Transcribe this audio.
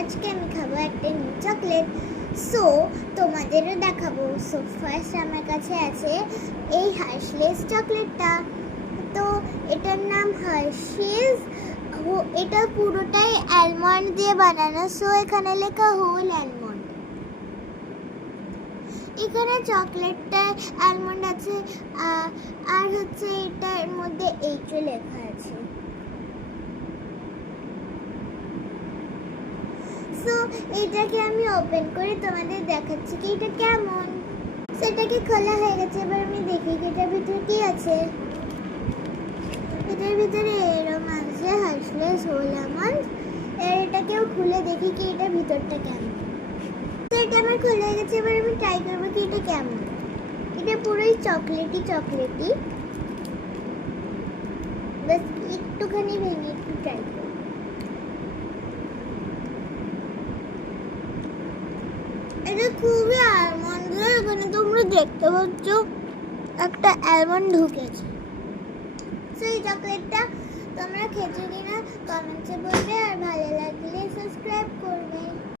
আজকে আমি খাবো একটা নিউ চকলেট। সো তোমাদেরও দেখাবো। সো ফার্স্ট আমার কাছে আছে এই হার্শলেস চকলেটটা। তো এটার নাম হার্শিস। এটা পুরোটাই অ্যালমন্ড দিয়ে বানানো। সো এখানে লেখা হোল অ্যালমন্ড। এখানে চকলেটটা অ্যালমন্ড আছে, আর হচ্ছে এটার মধ্যে এইচও লেখা আছে। সো এটাকে আমি ওপেন করে তোমাদের দেখাচ্ছি কি এটা কেমন। সেটাকে খোলা হয়ে গেছে, এবার আমি দেখি কি এটার ভিতরে কি আছে। এটার ভিতরে এরকম আছে হার্শলেস হোল অ্যালমন্ড। এটাকেও খুলে দেখি কি এটার ভিতরটা কেমন। তো এটা আমার খোলা হয়ে গেছে, এবার আমি ট্রাই করবো কি এটা কেমন। এটা পুরোই চকলেটি চকলেটি। বাস একটুখানি ভেঙে একটু ট্রাই করবো। এটা খুবই অ্যালমন্ড, এখানে তোমরা দেখতে পাচ্ছ একটা অ্যালমন্ড ঢুকেছে। সো এই চকলেটটা তোমরা খেয়েছো কিনা কমেন্টসে বলবে, আর ভালো লাগলে সাবস্ক্রাইব করবে।